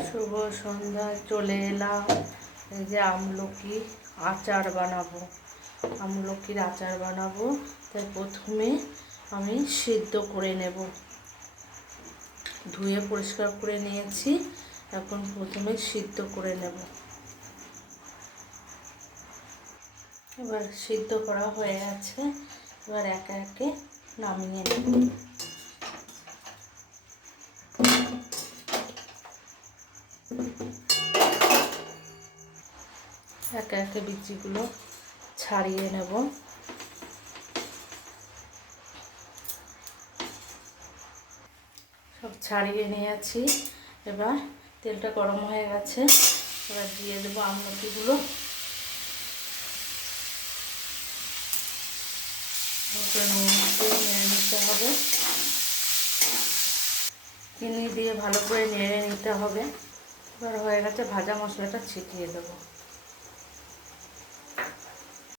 শুভ সন্ধ্যায় চলে এলাম। এই যে আমলকি আচার বানাবো, আমলকির আচার বানাবো। তাই প্রথমে আমি সিদ্ধ করে নেব। ধুয়ে পরিষ্কার করে নিয়েছি, এখন প্রথমে সিদ্ধ করে নেব। এবার সিদ্ধ করা হয়ে গেছে, এবার একে একে নামিয়ে নেব। একে একে বিচিগুলো ছাড়িয়ে নেব। সব ছাড়িয়ে নিয়েছি। এবার তেলটা গরম হয়ে গেছে, এবার দিয়ে দেবো আমলকিগুলো। নেড়ে নিতে হবে, চিনি দিয়ে ভালো করে নেড়ে নিতে হবে। এবার হয়ে গেছে, ভাজা মশলাটা ছিটিয়ে দেবো।